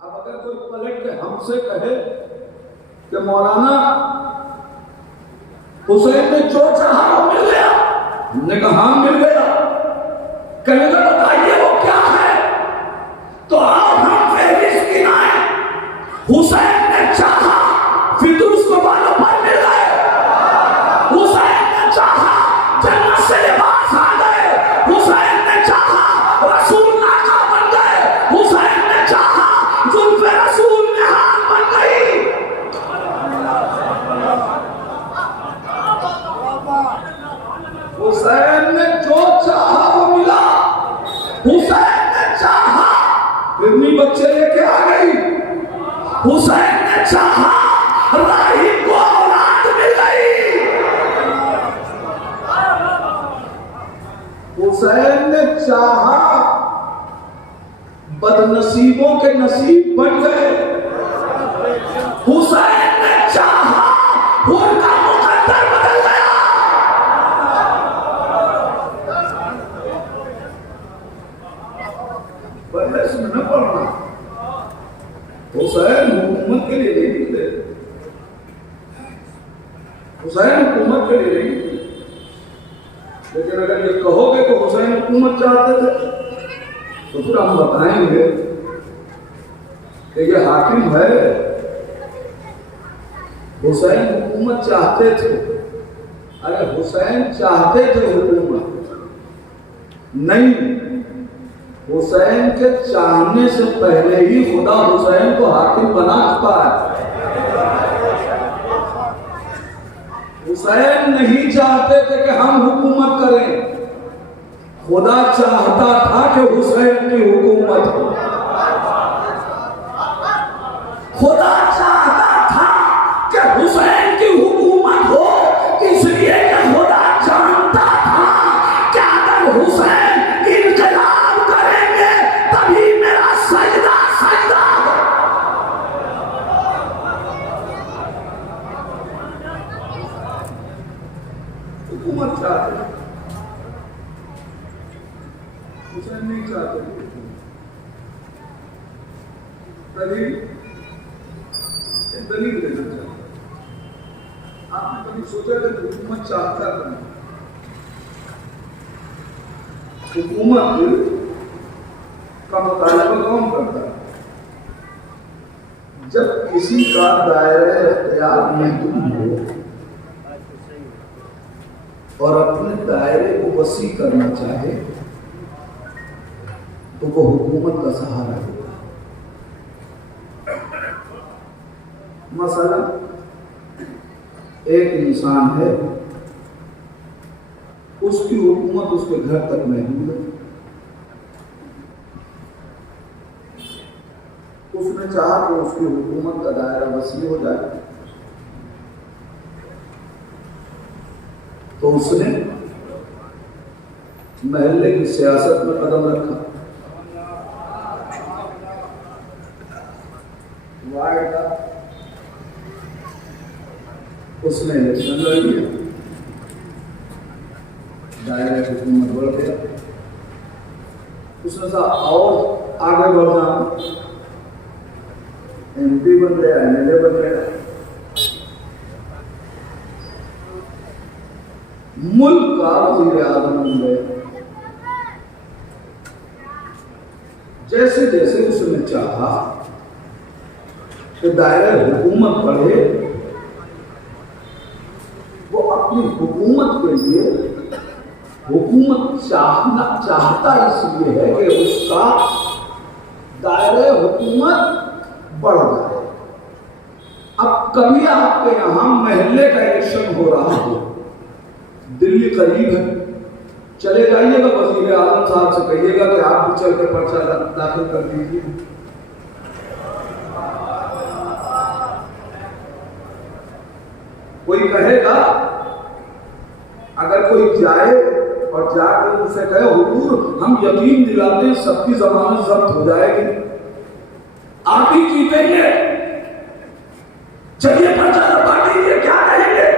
अब अगर कोई पलट के हमसे कहे कि मौलाना हुसैन ने जो चाहा वो मिल गया, हमने कहा हाँ मिल गया, कहेगा बताइए वो क्या है, तो आओ हम फहरिस्त गिनाएं। हुसैन ने चाहा फितूर को बालों पर मिल गए, हुसैन ने चाहा जन्नत से लिबास आ गए, हुसैन ने चाहा रसूल नाका बन गए, हुसैन ने चाहा जुल्फे रसूल निहाल बन गई। हुसैन ने जो चाहा वो मिला, हुसैन ने चाहा फिरनी बच्चे लेके आ गई, हुसैन ने चाहा राही को औलाद मिल गई, हुसैन ने चाहा बदनसीबों के नसीब बन गए, हुसैन ने चाहा उनका मुकद्दर बदल गया। बदले से न पढ़ना, हुसैन हुकूमत के लिए नहीं निकले, हुसैन हुकूमत के लिए नहीं निकले। लेकिन अगर ये कहोगे तो हुसैन हुकूमत चाहते थे तो फिर हम बताएंगे कि ये हाकिम है, हुसैन हुकूमत चाहते थे। अरे हुसैन चाहते थे हुकूमत नहीं, हुसैन के चाहने से पहले ही खुदा हुसैन को हाकिम बना चुका है। हुसैन नहीं चाहते थे कि हम हुकूमत करें, खुदा चाहता था कि हुसैन की हुकूमत हो। खुदा चाहता था कि हुसैन की हुकूमत हो, इसलिए कि खुदा जानता था कि अगर हुसैन इनकलाब करेंगे तभी मेरा सजदा सजदा हो। हुकूमत चाहते, हुसैन नहीं चाहते। दलील देना चाहिए। आपने कभी सोचा कि हुकूमत चाहता नहीं? हुकूमत का मुतालबा कौन करता है? जब किसी का दायरा इख्तियार महदूद हो और अपने दायरे को वसी करना चाहे तो वो हुकूमत का सहारा होगा। मसला एक इंसान है, उसकी हुकूमत उसके घर तक महदूद है, उसने चाहा कि उसकी हुकूमत का दायरा वसी हो जाए तो उसने महल्ले की सियासत में कदम रखा, वार्ड का उसने इलेक्शन लड़ लिया, दायरा हुकूमत बढ़ गया, उसने कहा और आगे बढ़ना, MP बन गया, MLA बन गया, मुल्क का वज़ीर आज़म बन गया। जैसे जैसे उसने चाहा कि दायरा हुकूमत बढ़े, वो अपनी हुकूमत के लिए, हुकूमत चाहता इसलिए है कि उसका दायरा हुकूमत बढ़ जाए। अब कभी आपके यहाँ महल्ले का इलेक्शन हो रहा हो, दिल्ली करीब है, चले जाइएगा वज़ीर आज़म साहब से कहिएगा कि आप भी चल के पर्चा दाखिल कर दीजिए। कोई कहेगा, अगर कोई जाए और जाकर उनसे कहे हुजूर हम यकीन दिलाते हैं सबकी जमानत जब्त हो जाएगी, आप ही जीतेंगे, चलिए पर्चा दबा दीजिए, क्या कहेंगे?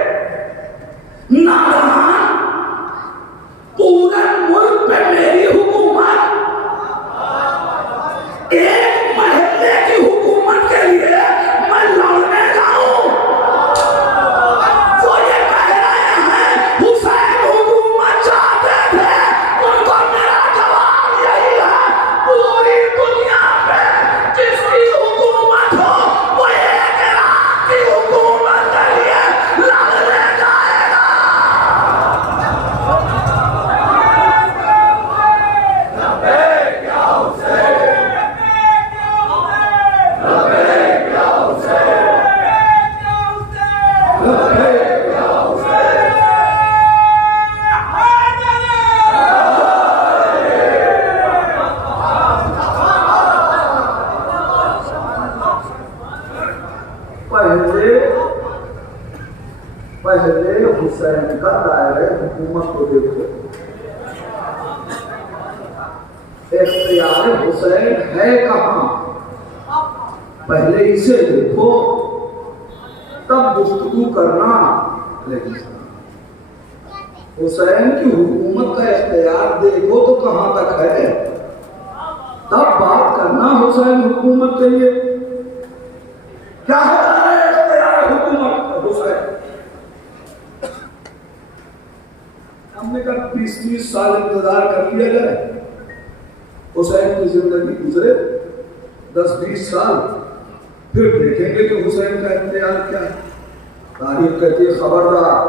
नादान, पूरे मुल्क पे मेरी हुकूमत, एक महल्ले की हुकूमत इख्तियार हुसैन है कहां, पहले इसे देखो तब गुफ्तगू करना। लेकिन हुसैन की हुकूमत का इख्तियार देखो तो कहां तक है, तब बात करना हुसैन हुकूमत के लिए क्या है इख्तियार हुकूमत हुसैन। हमने कहा 20-30 साल इंतजार कर लिया जाए, हुसैन की जिंदगी गुजरे 10-20 साल, फिर देखेंगे कि हुसैन का इख्तियार क्या है। तारीख कहती है खबरदार,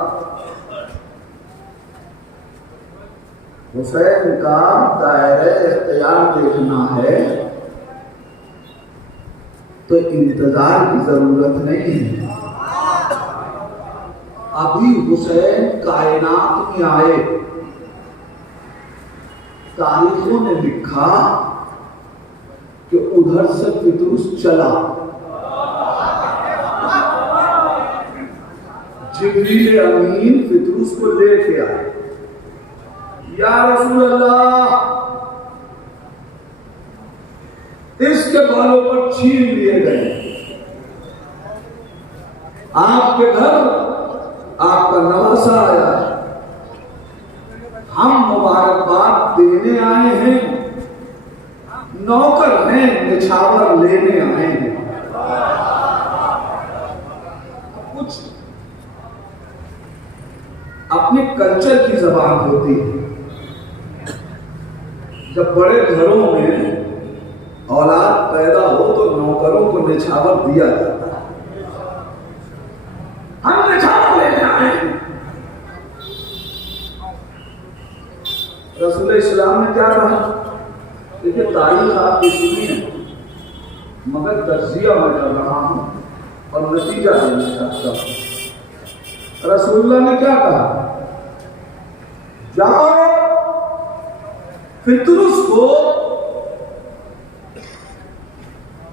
हुसैन का दायरे इख्तियार देखना है तो इंतजार की जरूरत नहीं है। अभी हुसैन कायनात में आए, तारीखों ने लिखा कि उधर से फितरुस चला, जिब्रील अमीन फितरुस को लेके आए, या रसूल अल्लाह इसके बालों पर छीन लिए गए, आपके घर आपका नवासा आया है, हम मुबारकबाद देने आए हैं, नौकर हैं, निछावर लेने आए हैं। कुछ अपने कल्चर की जबान होती है। जब बड़े घरों में औलाद पैदा हो तो नौकरों को निछावर दिया जाता है, हम निछावर लेने आए हैं। रसूल इस्लाम ने क्या कहा, देखिए तारीख आपकी सुनी है, मगर तज्जिया मैं कर रहा हूं और नतीजा देना चाहता हूं। रसूलुल्लाह ने क्या कहा, जाओ फितरुस को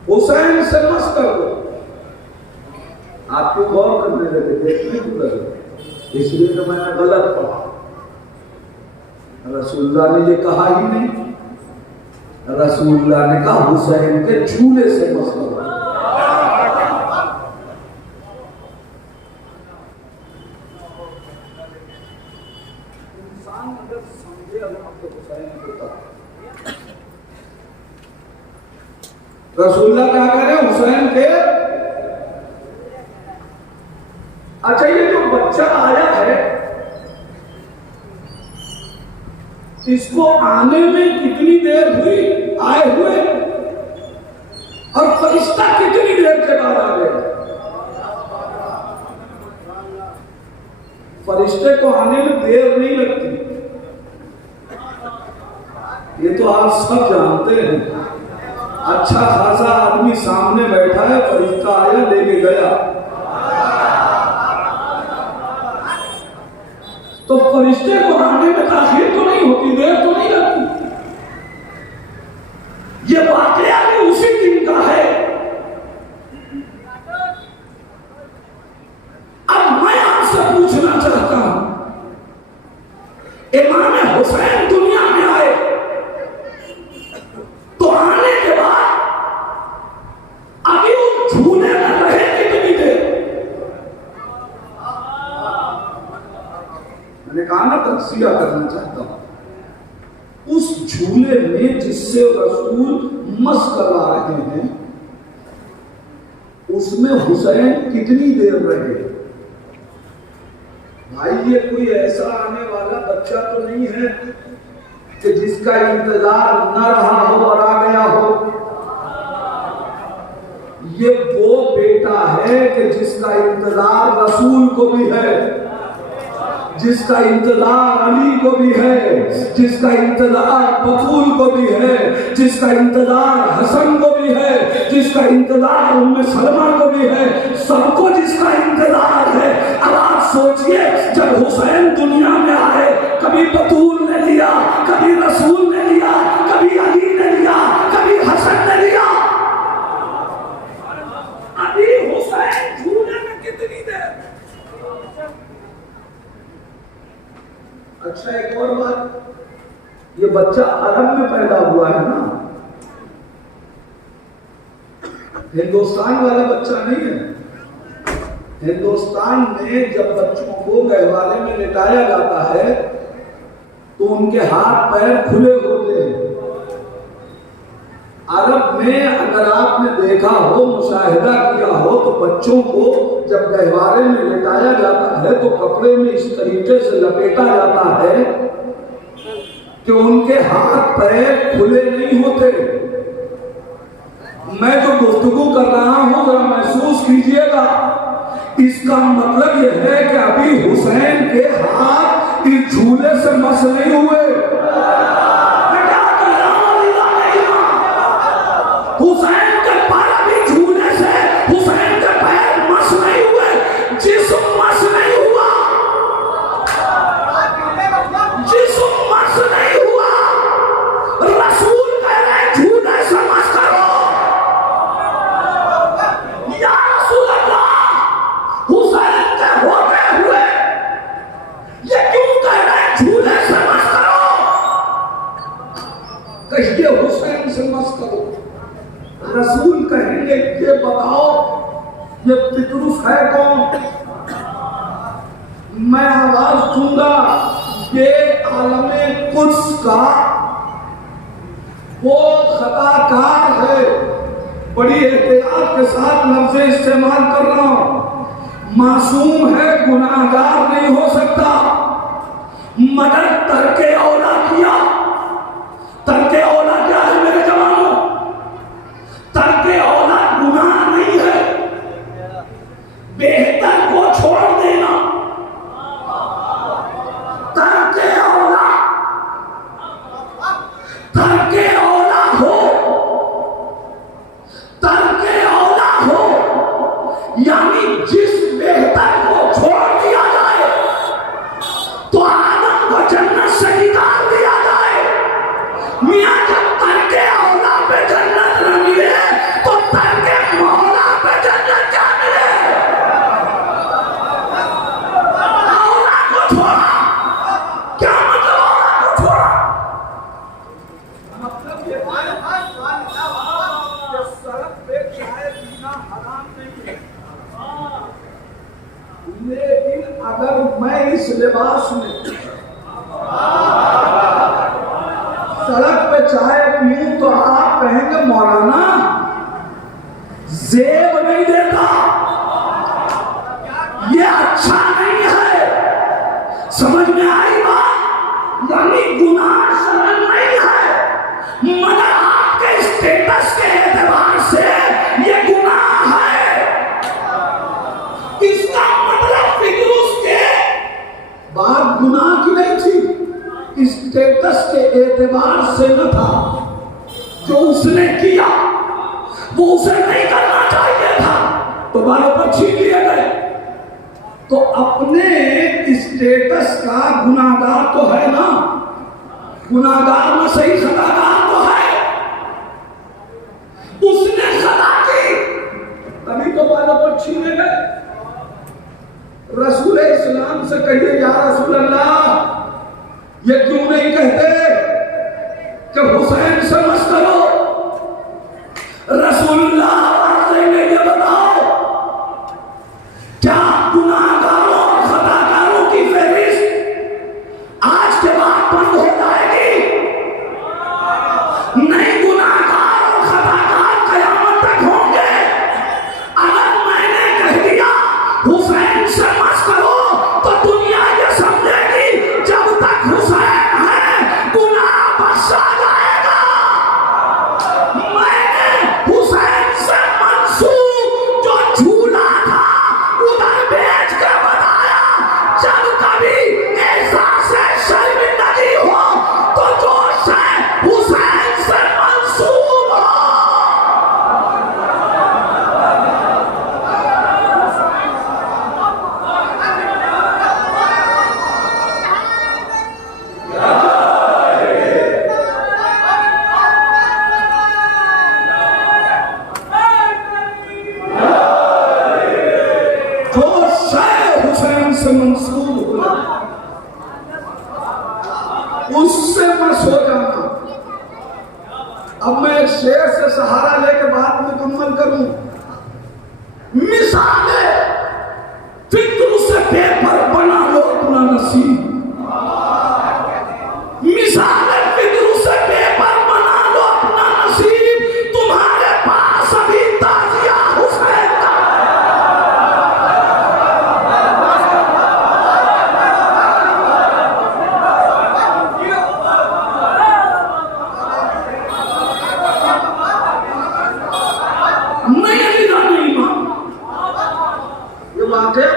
हुसैन से मस कर दो। आपको गौर करने लगे, देखने को लगे, इसलिए तो मैंने गलत पढ़ा। रसूलुल्लाह ने ये कहा ही नहीं, रसूलुल्लाह ने कहा हुसैन के झूले से मस कर दो। इंसान अगर समझे तो हुसैन होता। रसूलुल्लाह क्या कह रहे हैं हुसैन के, अच्छा ये जो बच्चा आया है इसको आने में कितनी देर हुई आए हुए, और फरिश्ता कितनी देर के बाद आ गया। फरिश्ते को आने में देर नहीं लगती, ये तो आप सब जानते हैं। अच्छा खासा आदमी सामने बैठा है, फरिश्ता आया लेके गया, तो फरिश्ते को आने में ताखीर तो नहीं होती, देर तो नहीं लगती। ये वाकया भी उसी दिन का है। अब मैं आपसे पूछना चाहता हूं, इमाम हुसैन दुनिया में आए तो आने के बाद अभी उस झूले में रहे कितनी देर। मैंने कहा ना तज्जिया करना चाहता हूं, उस झूले में जिससे रसूल मस करा रहे हैं उसमें हुसैन कितनी देर रहे। भाई ये कोई ऐसा आने वाला बच्चा तो नहीं है कि जिसका इंतजार न रहा हो और आ गया हो। ये वो बेटा है कि जिसका इंतजार रसूल को भी है, जिसका इंतजार अली को भी है, जिसका इंतजार बतूल को भी है, जिसका इंतजार हसन को भी है, जिसका इंतजार उम्मे सलमा को भी है, सबको जिसका इंतजार है। अब आप सोचिए, जब हुसैन दुनिया में आए, कभी बतूल ने लिया, कभी रसूल ने लिया, कभी अली ने लिया, कभी हसन ने लिया। अभी हुसैन झूले में कितनी देर। अच्छा एक और बात, ये बच्चा अरब में पैदा हुआ है ना, हिंदुस्तान वाला बच्चा नहीं है। हिंदुस्तान में जब बच्चों को गहवारे में लिटाया जाता है तो उनके हाथ पैर खुले होते हैं। अरब में अगर आपने देखा हो, मुशाहिदा किया हो, तो बच्चों को जब गहवारे में लिटाया जाता है तो कपड़े में इस तरीके से लपेटा जाता है कि उनके हाथ पैर खुले नहीं होते। मैं जो गुफ्तगू कर रहा हूं जरा महसूस कीजिएगा। इसका मतलब यह है कि अभी हुसैन के हाथ इस झूले से मस नहीं हुए। हुसैन के पैर अभी झूले से, हुसैन के पैर मस नहीं हुए। जिस्म मस नहीं हुआ, जिस्म मस नहीं हुआ। रसूल कह रहे झूले से मस करो। या रसूल अल्लाह, हुसैन के होते हुए ये क्यों कह रहे झूले से मस करो? कहिए हुसैन से मस करो। रसूल कहेंगे ये बताओ ये पितरुस है कौन? मैं आवाज दूंगा, ये आलमे कुद्स का वो खताकार है। बड़ी एहतियात के साथ लफ्ज़ इस्तेमाल कर रहा हूं। मासूम है, गुनाहगार नहीं हो सकता, मगर तर्के औला किया। तर्के औला क्या है मेरे जवानों? तर्के औला गुनाह नहीं है, बेहतर को छोड़ देना। तर्के औला, तर्के औला हो, तर्के औला हो यानी जिस बेहतर को छोड़ दिया जाए तो आदम को जन्नत से निकाल दिया जाए। मियां जब तर्के औला पे जन्नत न मिले तो तर्के मौला पे जन्नत क्या मिले? औला को छोड़ा, क्या मतलब औला को छोड़ा? मतलब ये सड़क पे चाय पीना हराम नहीं है, लेकिन अगर मैं इस लिबास में सड़क पे चाय पीऊं तो आप कहेंगे मौलाना जेब नहीं देता, ये अच्छा नहीं है। समझ में आई बात? यानी गुनाह शर्म नहीं है, मगर आपके स्टेटस के एतबार से ये गुनाह है। इसका मतलब फिक्रुस के बात गुनाह की नहीं थी, स्टेटस के एतबार से न था। जो उसने किया वो उसे नहीं करना चाहिए था, तो बालों पर छीन लिए गए। तो अपने स्टेटस का गुनाहगार तो है ना, गुनाहगार में सही खताकार तो है। उसने खता की तभी तो बालों पर छीने गए। रसूल इस्लाम से कहिए या रसूल अल्लाह, ये क्यों नहीं कहते कि हुसैन से मस करो? रसूलुल्लाह आवाज देंगे, ये बताओ क्या गुनाहगारों और खताकारों की फहरिस्त आज के बाद बंद हो जाएगी? नहीं, गुनाहगार और खताकार कयामत तक होंगे। अगर मैंने कह दिया हुसैन से मस करो तो दुनिया ये समझेगी जब तक हुसैन है गुनाह बख्शा जाएगा। मुझसे मत सो जाना। अब मैं एक शेर से सहारा लेके बात मुकम्मल करूं। मिसाले फिक्र से पेपर बना लो अपना नसीब। मिसाले फिक्र से पेपर बना लो अपना नसीब। तुम्हारे पास अभी ताजिया हुसैन का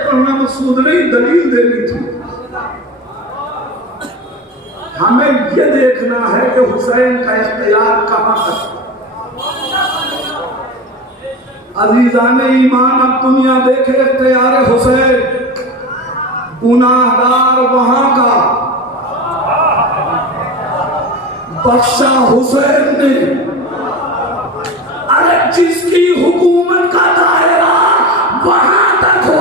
पढ़ना मकसूद नहीं, दलील देनी थी। हमें यह देखना है कि हुसैन का इख्तियार कहां तक। अजीजान ईमान, अब दुनिया देखे इख्तियार हुसैन। गुनाहगार वहां का बख्शा हुसैन ने। अरे जिसकी हुकूमत का दायरा वहां तक हो,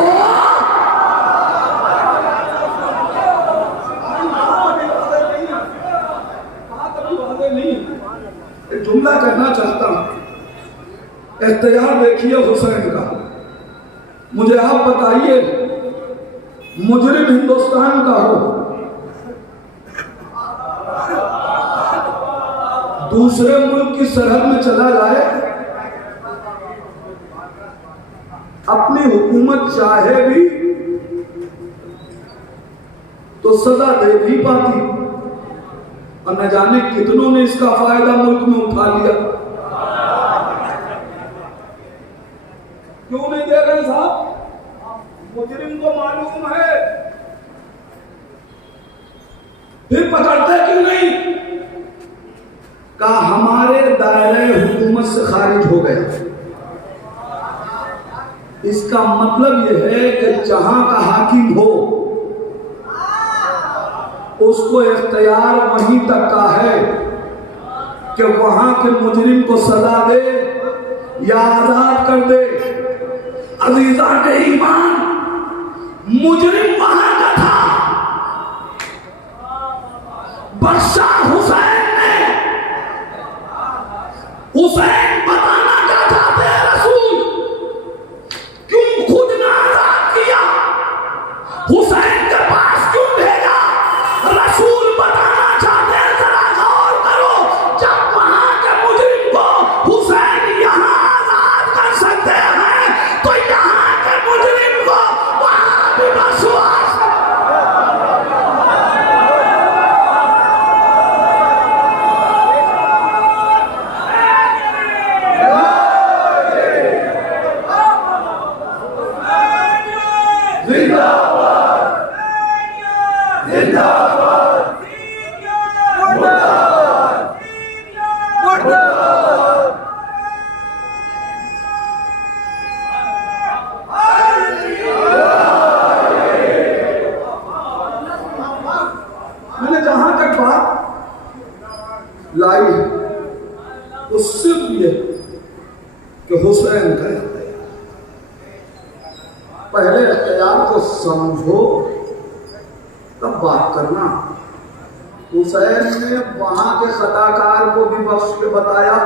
जुमला करना चाहता हूं। इख्तियार देखिए हुसैन का। मुझे आप बताइए, मुजरिम हिंदुस्तान का हो, दूसरे मुल्क की सरहद में चला जाए, अपनी हुकूमत चाहे भी तो सजा दे भी पाती, और न जाने कितनों ने इसका फायदा मुल्क में उठा लिया। क्यों नहीं दे रहे साहब? मुजरिम को मालूम है, फिर पकड़ते क्यों नहीं? का हमारे दायरे हुकूमत से खारिज हो गया। इसका मतलब यह है कि जहां का हाकिम हो उसको इख्तियार वहीं तक का है कि वहां के मुजरिम को सजा दे या आजाद कर दे। अजीजान ईमान, मुजरिम वहां का था। बख्शा हुसैन ने, हुसैन बताना क्या चाहते हैं रसूल, क्यों खुद ने आजाद किया, हुसैन के पास क्यों भेजा? रसूल बताना चाहते हैं, जरा गौर करो। जब वहां के मुजरिम को हुसैन यहां आजाद कर सकते हैं, तो यहां के मुजरिम को वहां भी बख्शवा। मैंने जहां तक बात लाई तो सिर्फ ये कि हुसैन का पहले इख्तियार को समझो तब बात करना। हुसैन ने वहां के खताकार को भी बख्श के बताया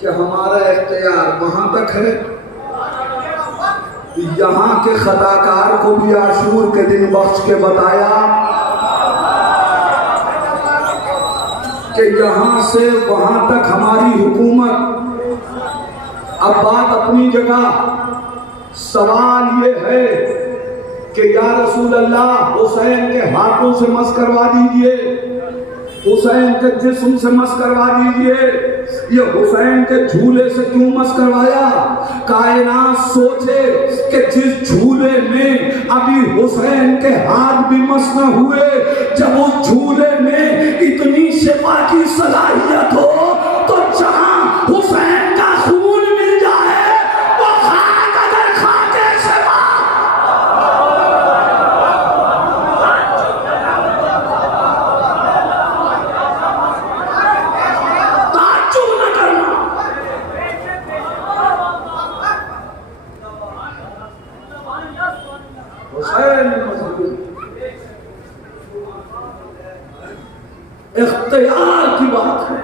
कि हमारा इख्तियार वहां तक है। यहाँ के खताकार को भी आशूर के दिन बख्श के बताया कि यहाँ से वहां तक हमारी हुकूमत। अब बात अपनी जगह, सवाल ये है कि या रसूल अल्लाह, हुसैन के हाथों से मस करवा दीजिए, हुसैन के जिस्म से मस करवा दीजिए। ये हुसैन के झूले से क्यों मस करवाया? कायनात सोचे कि जिस झूले में अभी हुसैन के हाथ भी मस न हुए, जब उस झूले में इतनी शिफा की सलाहियत हो, तो जहां हुसैन का खून मिल जाए वो खाक अगर खाके शिफा। इख्तियार की बात है।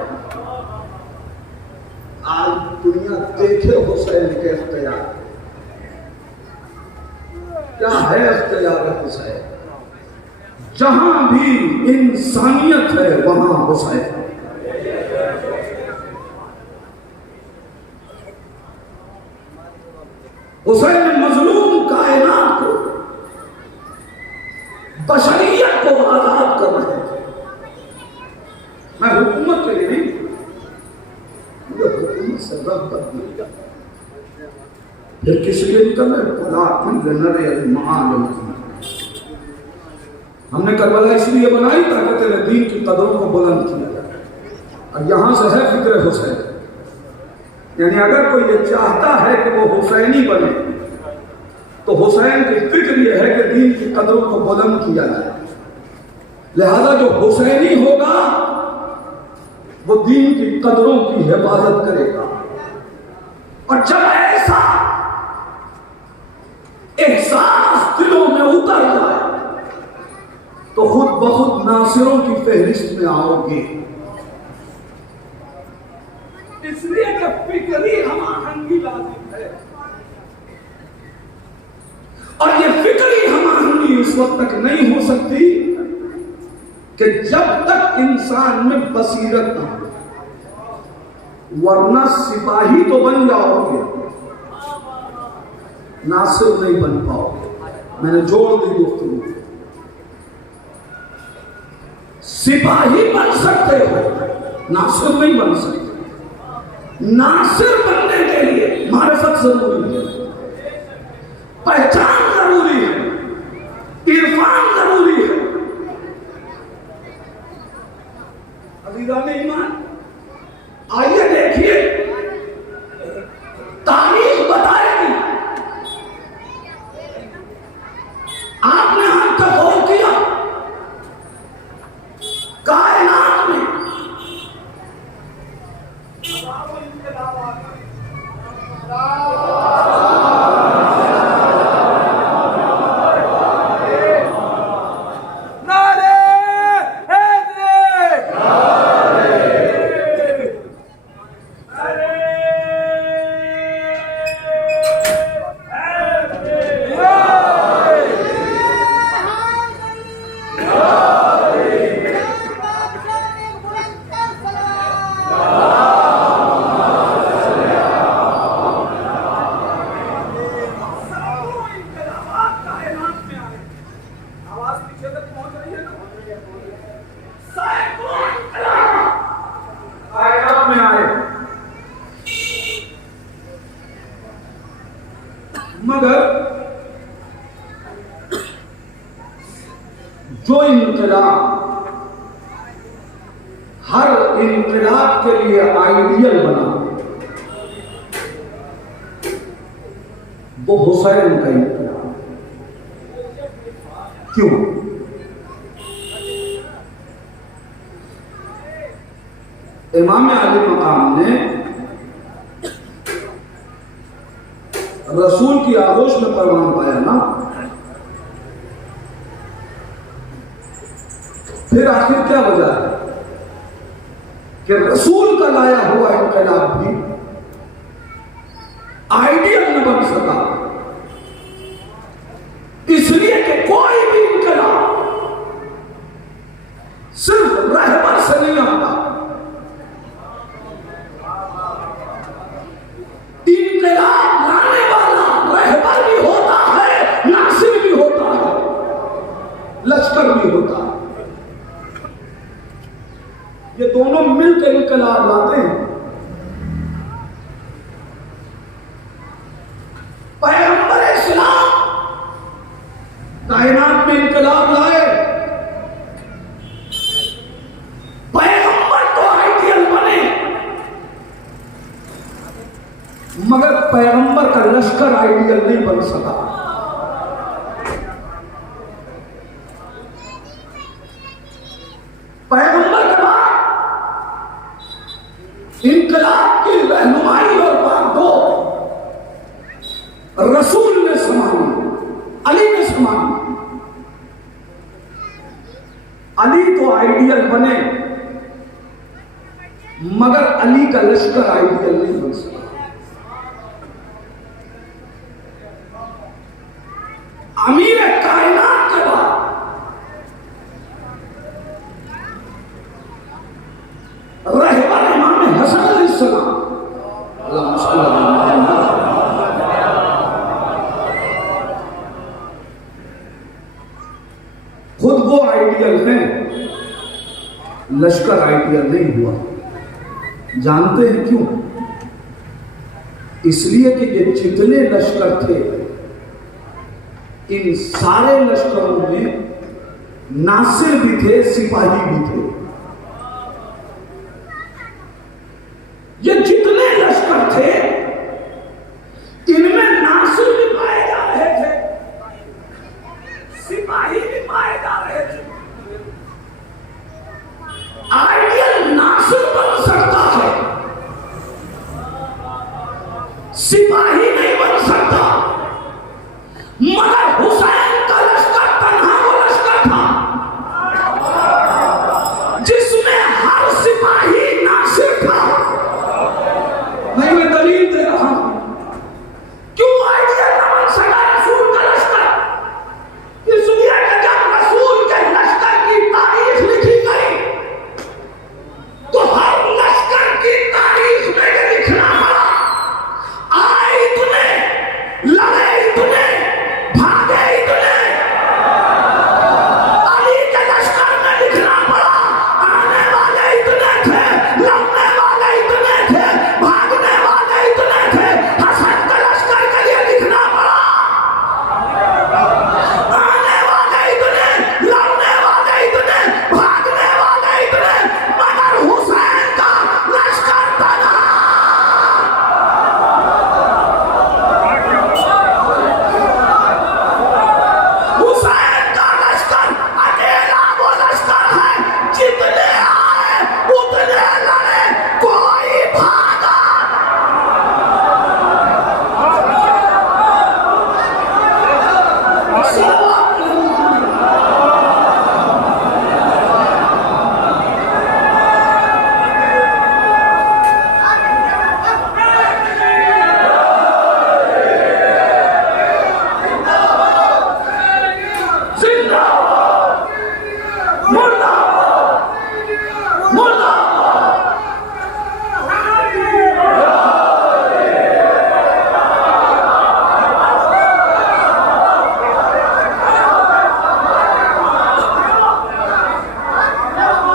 आज दुनिया देखे हुसैन के इख्तियार, क्या है इख्तियार हुसैन? जहां भी इंसानियत है वहां हुसैन। हुसैन मजलूम कायनात को, बशरियत को आजाद कर रहे थे। मैं हुकूमत के लिए नहीं, मुझे हुकूमत से रग़बत नहीं। फिर किस लिए निकल रहे? हमने करबला इसलिए बनाई ताकि तेरे दीन की कदरों को बुलंद किया जाए। और यहां से है फिक्र हुसैन, यानी अगर कोई ये चाहता है कि वो हुसैनी बने तो हुसैन की फिक्र ये है कि दीन की कदरों को बुलंद किया जाए। लिहाजा जो हुसैनी होगा वो दीन की कदरों की हिफाजत करेगा। और जब ऐसा एहसास दिलों में उतर जाए तो खुद ब खुद नासिरों की फहरिस्त में आओगे। इसलिए कि फिक्री हमाहंगी लाजिम है, और ये फिक्री हमाहंगी उस वक्त तक नहीं हो सकती कि जब तक इंसान में बसीरत ना हो, वरना सिपाही तो बन जाओगे, नासिर नहीं बन पाओगे। मैंने जोड़ दी गुफ्तगू, सिपाही बन सकते हो, नासिर नहीं बन सकते। नासिर बनने के लिए मारिफत जरूरी है, पहचान जरूरी है, इरफान जरूरी है। अज़ीज़ान ईमान, आइए देखिए, तारीख बताएगी। आपने हम तक गौर किया, कायनात में जो इनकलाब हर इनकलाब के लिए आइडियल बना वो हुसैन का इनकलाब। क्यों? इमाम आली मकाम ने रसूल की आगोश में परवान पाया ना, फिर आखिर क्या वजह है कि रसूल का लाया हुआ इनकलाब भी आइडियल न बन सका, इसलिए कि कोई भी इनकलाब सिर्फ रहबर से नहीं आता। इनकलाब लाने वाला रहबर भी होता है, नासिर भी होता है, लश्कर भी होता है। ये दोनों मिलकर इनकलाब लाते हैं। पैगंबर इस्लाम कायनात में इनकलाब लाए। पैगंबर तो आइडियल बने, मगर पैगंबर का लश्कर आइडियल नहीं बन सका। पैगंबर के बाद इनकलाब की रहनुमाई और बागडोर रसूल ने संभाली, अली ने संभाली। अली तो आइडियल बने मगर अली का लश्कर आइडियल नहीं बन सका। अमीर कायनात के बाद रहबर इमाम हसन अलैहिस्सलाम, खुद वो आइडियल है, लश्कर आइडियल नहीं हुआ। जानते हैं क्यों? इसलिए कि ये जितने लश्कर थे, इन सारे लश्करों में नासिर भी थे, सिपाही भी थे। ये जितने लश्कर थे, इनमें नासिर भी पाए जा रहे थे, सिपाही भी पाए जा रहे थे। आइडियल नासिर बन सकता है, सिपाही नहीं बन सकता। मगर हुसैन का लश्कर तन्हा वो लश्कर था जिसमें हर सिपाही नासिर था। नहीं, मैं दलील दे रहा हूं क्यों आइडियल न बन सका रसूल का लश्कर। इसलिए जब रसूल के लश्कर की तारीख लिखी गई तो हर लश्कर की तारीख में ये लिखना पड़ा, आए इतने, लड़े इतने, भागे इतने। अली के लश्कर में लिखना पड़ा, आने वाले इतने थे, लड़ने वाले इतने थे, भागने वाले इतने थे। हसन के लश्कर के लिए लिखना पड़ा, आने वाले इतने, लड़ने वाले इतने, भागने वाले इतने। मगर हुसैन का लश्कर तन्हा। हुसैन का लश्कर अकेला वो लश्कर है, जितने आए उतने लड़े, कोई भागा। जिंदाबाद, मुर्दाबाद, मुर्दाबाद।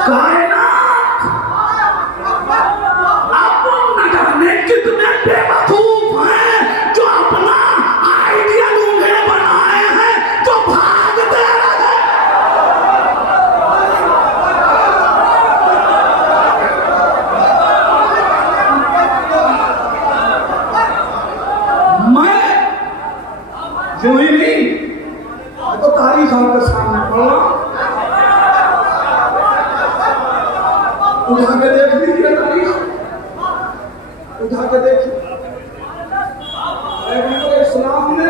कायनात आपको न जाने कितने बेवकूफ हैं जो अपना आइडियल उन्हें बनाए हैं, जो भागते रहे। मैं जो ही नहीं, मैं तो तारीख आपके सामने पढ़ रहा हूं। उठा के देख लीजिए तारीख, उठा के देखिए। इस्लाम ने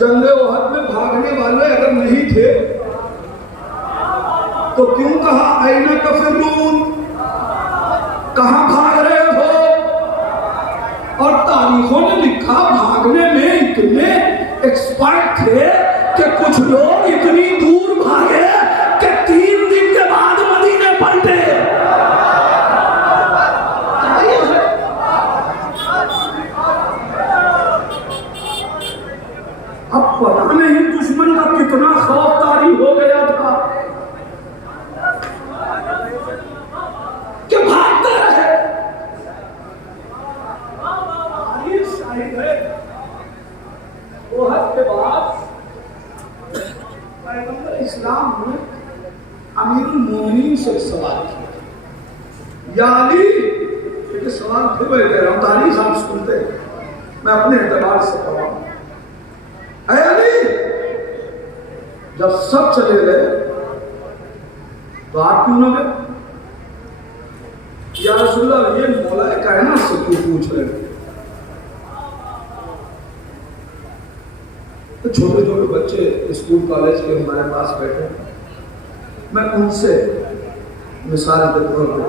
जंगे ओहद में भागने वाले अगर नहीं थे तो क्यों कहा आईना कफिरून, कहां भाग रहे हो? और तारीखों ने लिखा भागने में इतने एक्सपर्ट थे कि कुछ लोग इतनी दूर भागे कि 3 दिन के बाद मदीने पलटे। अब पता नहीं दुश्मन का कितना खौफदारी हो गया था कि भागते रहे। शाहिद है ओहद के बाद पैगंबर इस्लाम ने अमीरुल मोमिनीन से सवाल किया, या अली, एक सवाल फिर मैं कह रहा हूं, तारीख आप सुनते हैं, मैं अपने एतबार से कह रहा हूं। ऐ अली, जब सब चले गए तो आप क्यों न गए? या रसूलल्लाह, ये मौला कायनात से क्यों पूछ रहे? तो छोटे छोटे बच्चे स्कूल कॉलेज के हमारे पास बैठे, मैं उनसे मिसाल के तौर पर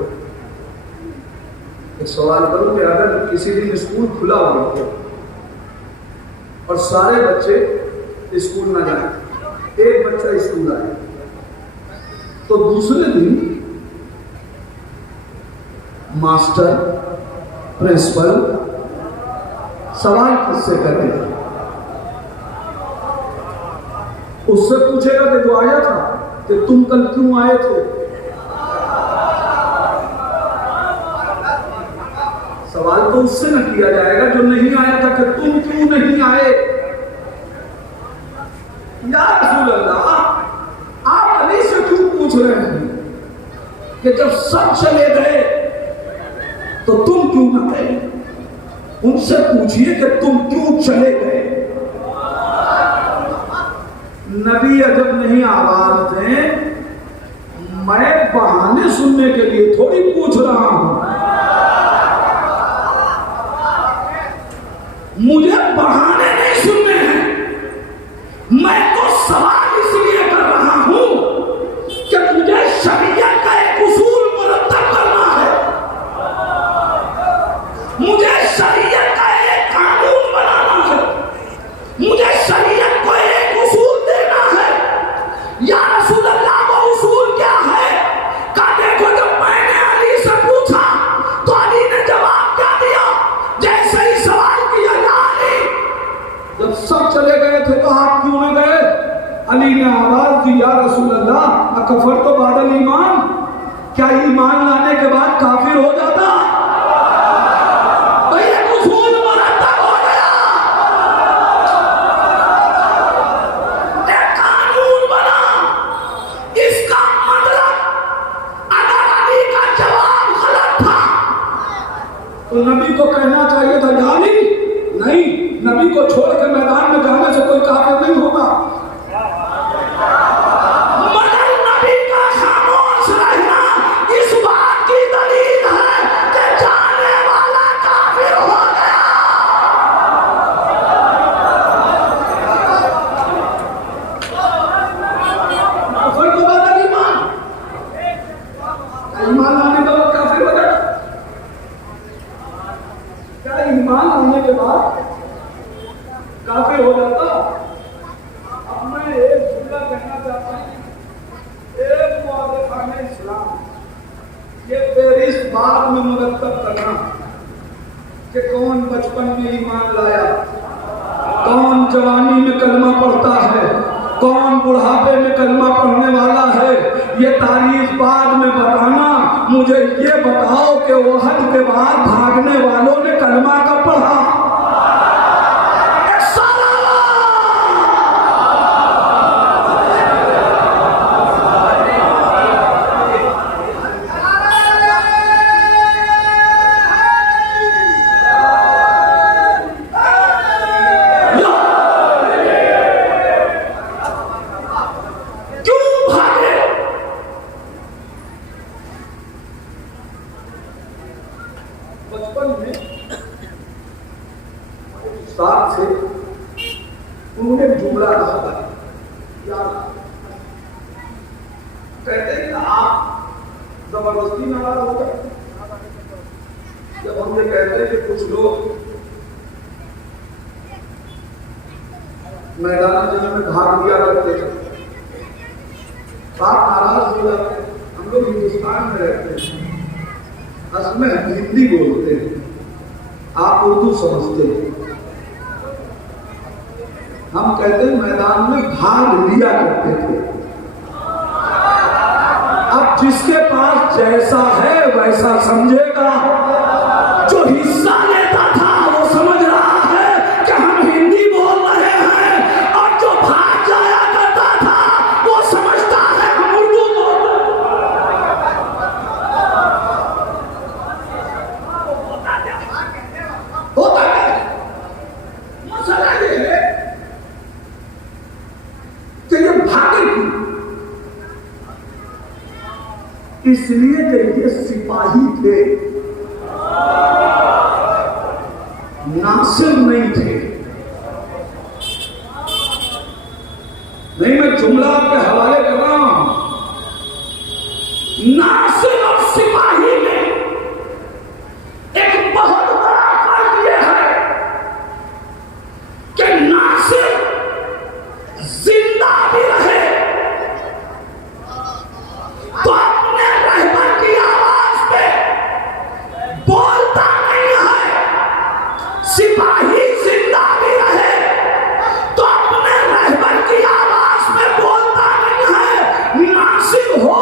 एक सवाल करूं कि अगर किसी दिन स्कूल खुला हुआ हो और सारे बच्चे स्कूल ना जाए, एक बच्चा स्कूल आए, तो दूसरे दिन मास्टर प्रिंसिपल सवाल किससे करेगा? उससे पूछेगा कि जो आया था कि तुम कल क्यों आए थे? सवाल तो उससे न किया जाएगा जो नहीं आया था कि तुम क्यों नहीं आए। या रसूल अल्लाह, आप अली से क्यों पूछ रहे हैं कि जब सब चले गए तो तुम क्यों न गए? उनसे पूछिए कि तुम क्यों चले गए। नबी अजब नहीं आवाज दें, मैं बहाने सुनने के लिए थोड़ी पूछ रहा हूं। मुझे बहाने नहीं सुनने हैं, मैं तो सवाल इसलिए कर रहा हूं कि मुझे शरीयत का एक उसूल मुरत्तब करना है, मुझे शरीयत का एक कानून बनाना है, मुझे शरीयत को एक उसूल देना है। या रसूल अल्लाह, वो उसूल क्या है? का देखो, जब मैंने अली से पूछा तो अली ने जवाब क्या दिया? जैसे ही सवाल किया, या अली, जब सब चले गए थे तो आप क्यों न गए? अली ने आवाज दी, या रसूल अल्लाह, अकफर तो बादल ईमान, क्या ईमान लाने के बाद काफिर हो जाता? तो ये उसूल मुरत्तब हो गया, एक कानून बना। इसका मतलब अगर अली का जवाब गलत था तो नबी को कहना चाहिए था, या अली, नहीं, नबी को छोड़ के मैदान में जाने से कोई काफिर नहीं होगा। मगर नबी का खामोश रहना इस बात की दलील है कि जाने वाला काफिर हो गया। काफिर तो बात ईमान, ईमान लाने के बाद काफिर हो जाता? क्या ईमान लाने के बाद काफिर हो जाता? अब मैं एक जुमला कहना चाहता हूं, एक मुआज़िफ़ाने इस्लाम, ये फहरिस्त बाद में मुरत्तब करना कि कौन बचपन में ईमान लाया, कौन जवानी में कलमा पढ़ता है, कौन बुढ़ापे में कलमा पढ़ने वाला है, ये तारीख बाद में बताना। मुझे ये बताओ कि ओहद के बाद भागने वालों ने कलमा कब पढ़ा? बचपन में साथ से उन्होंने जुमला कहा था, कहते हैं कि आप जबरदस्ती नाराज हो गए जब हम ये कहते हैं कि कुछ लोग मैदान जंग में भाग लिया करते थे, बात नाराज हो जाते। हम लोग हिंदुस्तान में रहते हैं, असल में हिंदी बोलते हैं, आप उर्दू समझते हैं। हम कहते हैं मैदान में भाग लिया करते थे। अब जिसके पास जैसा है वैसा समझेगा। जो हिस्सा लेता था वो समझ रहा है कि हम हिंदी बोल रहे हैं, और जो भाग जाया करता था वो समझता है हम उर्दू बोल रहे हैं। होता है। मसला ये है कि ये भागे इसलिए कि ये सिपाही थे, नासिर नहीं थे। नहीं, मैं जुमला आपके हवाले कर रहा हूं। नासिर और सिपाही में तो अपने रहबर की आवाज पे बोलता नहीं है। सिपाही जिंदा भी रहे तो अपने रहबर की आवाज पे बोलता नहीं है। नासिर हो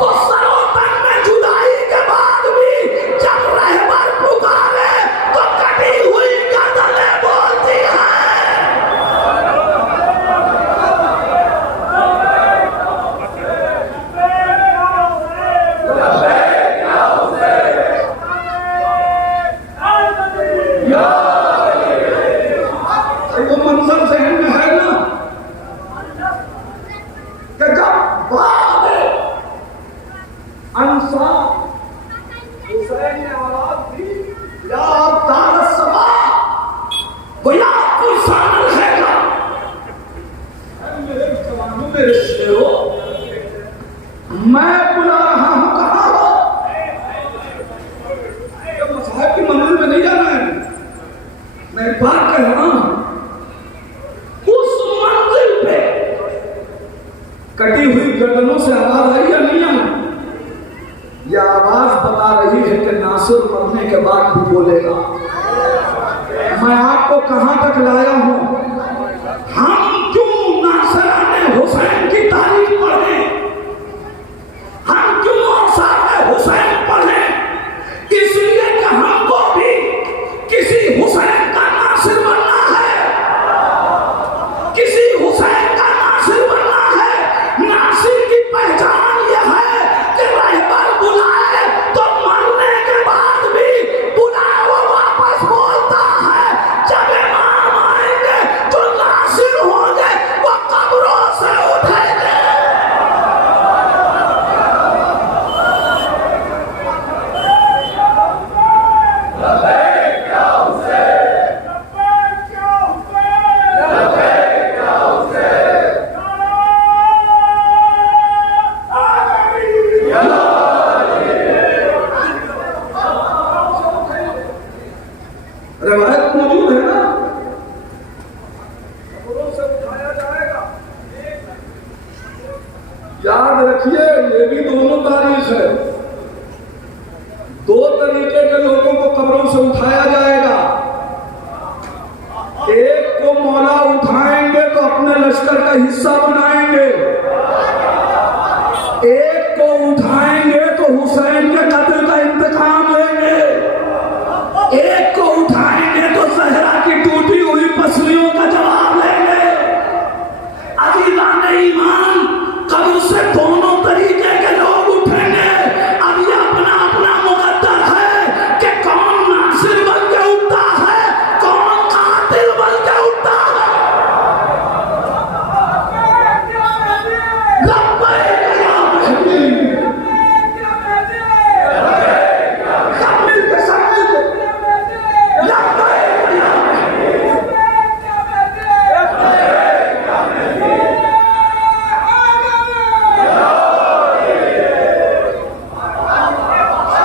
तो सरोतन में जुदाई के बाद भी जब रहबर पुकारे तो कटी हुई गजलें बोलती है। वो मंजर जहन में है ना कि जब बाद अंसा हुसैन ने आवाज दी या अब्दाल समा वो या पुरसान रहेगा। मेरे जवानों मेरे शेरों मैं बुला रहा हूं, कहां हो? मसाहब की मंजिल में नहीं जाना है। मैं बात कह रहा हूं उस मंजिल पे कटी हुई गर्दनों से आवाज आई या नहीं आई? यह आवाज बता रही है कि नासिर मरने के बाद भी बोलेगा। मैं आपको कहां तक लाया हूं? हम क्यों नासिराने हुसैन की तारीफ पढ़े? हम क्यों औसाफ हुसैन पढ़े? इसलिए कि हमको भी किसी हुसैन का नासिर बनना है, किसी हुसैन का नासिर बनना है। नासिर की पहचान यह है कि रहबर बुलाए तो मरने के बाद भी बुलाए वो वापस बोलता है। जब इमाम आएंगे तो नासिर होंगे, वो कब्रों से उठेंगे। रिवायत मौजूद है ना, कब्रों से उठाया जाएगा। याद रखिए ये भी दोनों तारीख है। दो तरीके के लोगों को कब्रों से उठाया जाएगा। एक को मौला उठाएंगे तो अपने लश्कर का हिस्सा बनाएंगे, एक को उठाएंगे तो हुसैन के कत्ल का इंतकाम लेंगे, एक को उठाएंगे तो सहरा की टूटी हुई पसलियों का जवाब लेंगे। अजीज़ान ईमान, कब्र से दोनों तरीके के लोग उठेंगे। अब ये अपना अपना मुकद्दर है कि कौन नासिर बन के उठता है, कौन कातिल बन के उठता है। लब्बैक या महदी, सब मिलके लब्बैक या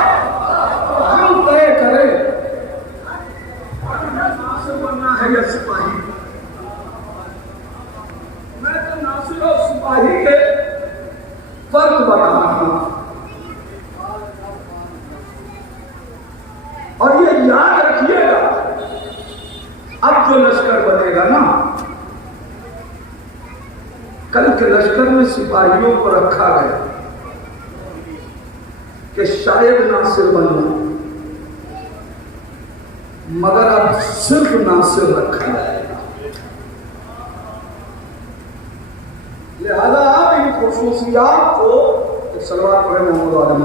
हम तय करें नासिर बनना है या सिपाही। मैं तो नासिर और सिपाही के फर्क बता रहा हूं। और ये याद रखिएगा, अब जो लश्कर बनेगा ना, कल के लश्कर में सिपाहियों को रखा गया कि शायद नासिर बनना, मगर अब सिर्फ नासिर रखा जाएगा। लिहाजा आप इन खुसूसियात को सलवात पढ़े मोहम्मद वाले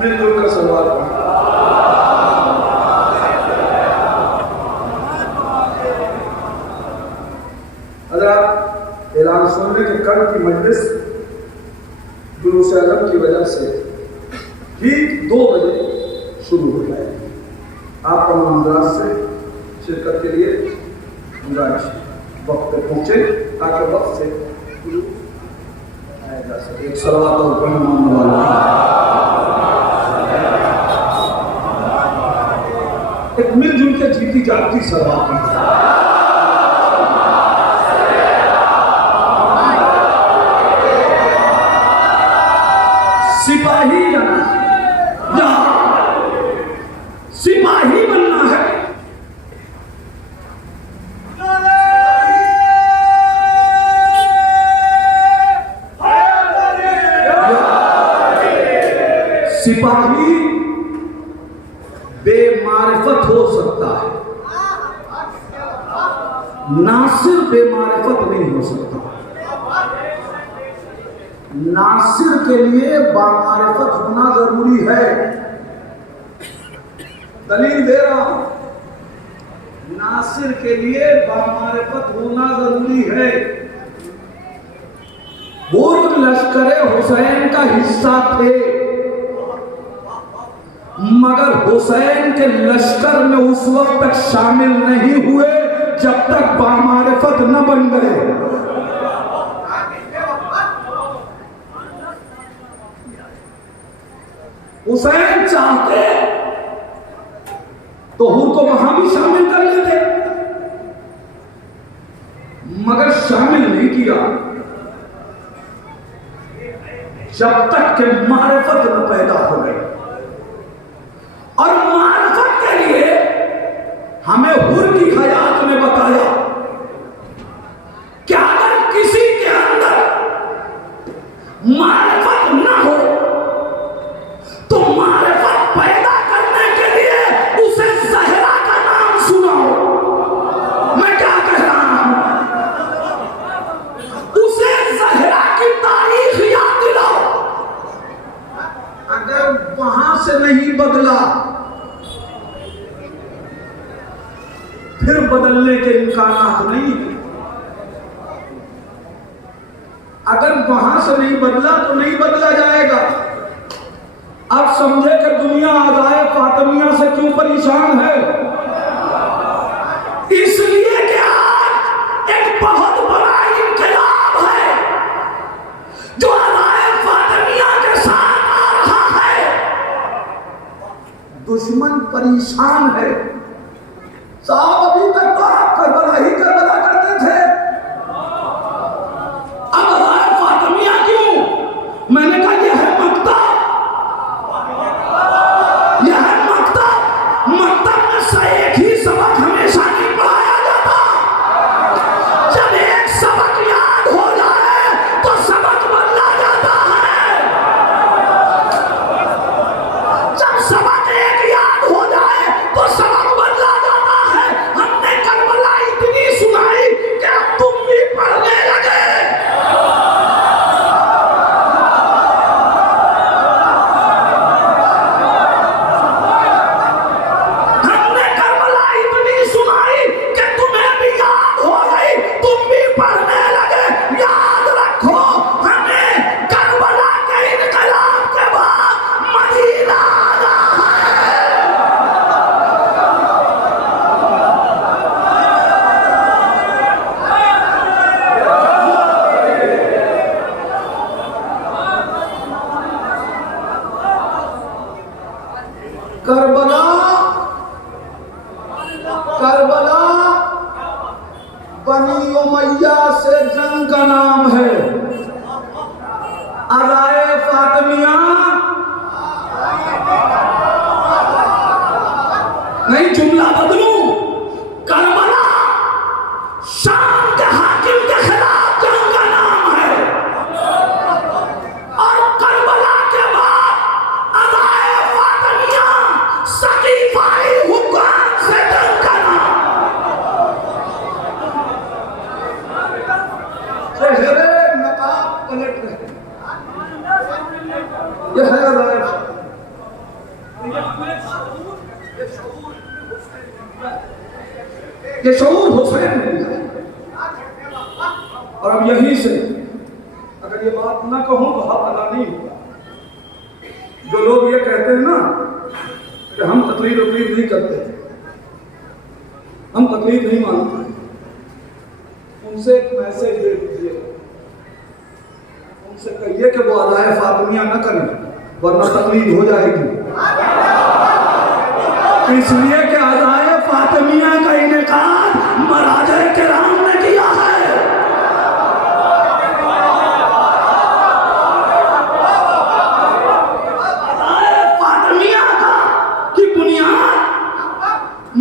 मिलजुल कर सलवात पढ़े। ऐलान सुनने के कल की मजलिस जुलूस आज़म की वजह से ठीक 2 बजे शुरू हो जाएगी। आप तमाम से शिरकत के लिए गुजारिश, वक्त पे पहुंचे ताकि वक्त से आया जा सके। एक सलावत और पढ़ने वाला एक मिलजुल के जीती जागती सलवात। नासिर बेमारिफत नहीं हो सकता। नासिर के लिए बामारिफत होना जरूरी है। दलील दे रहा हूं, नासिर के लिए बामारिफत होना जरूरी है। बुर्ज लश्कर हुसैन का हिस्सा थे, मगर हुसैन के लश्कर में उस वक्त तक शामिल नहीं हुए जब तक बामारिफत न बन गए। हुसैन चाहते तो हुर को वहां भी शामिल कर लेते, मगर शामिल नहीं किया जब तक कि मारिफत न पैदा हो गई। और मारिफत के लिए हमें हुर की हयात में बताया कि अगर किसी के अंदर मारिफत न हो तो मारिफत पैदा करने के लिए उसे ज़हरा का नाम सुनाओ। मैं क्या कह रहा हूं, उसे ज़हरा की तारीख याद दिलाओ। अगर वहां से नहीं बदला फिर बदलने के इम्कानात नहीं है। अगर वहां से नहीं बदला तो नहीं बदला जाएगा। आप समझे कि दुनिया आज़ाए फातिमिया से क्यों परेशान है? इसलिए कि आज एक बहुत बड़ा इनकलाब है जो आज़ाए फातिमिया के साथ आ रहा है। दुश्मन परेशान है। साहब अभी तक तो आप करबला ही करबला करते थे, अब आज़ाए फातिमिया क्यों? मैंने कहा यह है मकतब, यह है मकतब। मकतब में से एक ही सबक हमेशा नहीं पढ़ाया जाता। जब एक सबक याद हो जाए तो सबक बदला जाता है। जब सबक एक याद हो जाए तो सबक बदला जाता है। हमने करबला इतनी सुनाई कि अब तुम भी पढ़ने लगे। हमने करबला इतनी सुनाई कि तुम्हें भी याद हो गई, तुम भी पढ़ने लगे। याद रखो, हमें करबला के इनकलाब के बाद मदीना आना है। करबला, करबला बनी उमैया से जंग का नाम है। आज़ाए फातिमिया नहीं, जुमला बदलू। करबला शाम के हाकिम के खिलाफ जंग का नाम है। और करबला के बाद आज़ाए फातिमिया सकीफाई हुक्काम से जंग का नाम। चेहरे नकाब पलट रहे। यह है आज़ाए ये शऊर हुसैन ने दिया। और अब यहीं से अगर ये बात ना कहूं तो हाथ अदा नहीं होगा। जो लोग ये कहते हैं ना कि हम तकलीफ नहीं करते, हम तकलीफ नहीं मानते, उनसे एक मैसेज दे दीजिए। उनसे कहिए कि वो आज़ाए फातिमिया न करें वरना तकलीफ हो जाएगी। इसलिए कि आज़ाए फातिमिया का इनेकाद मराजे किराम ने किया है। आज़ाए फातिमिया का की बुनियाद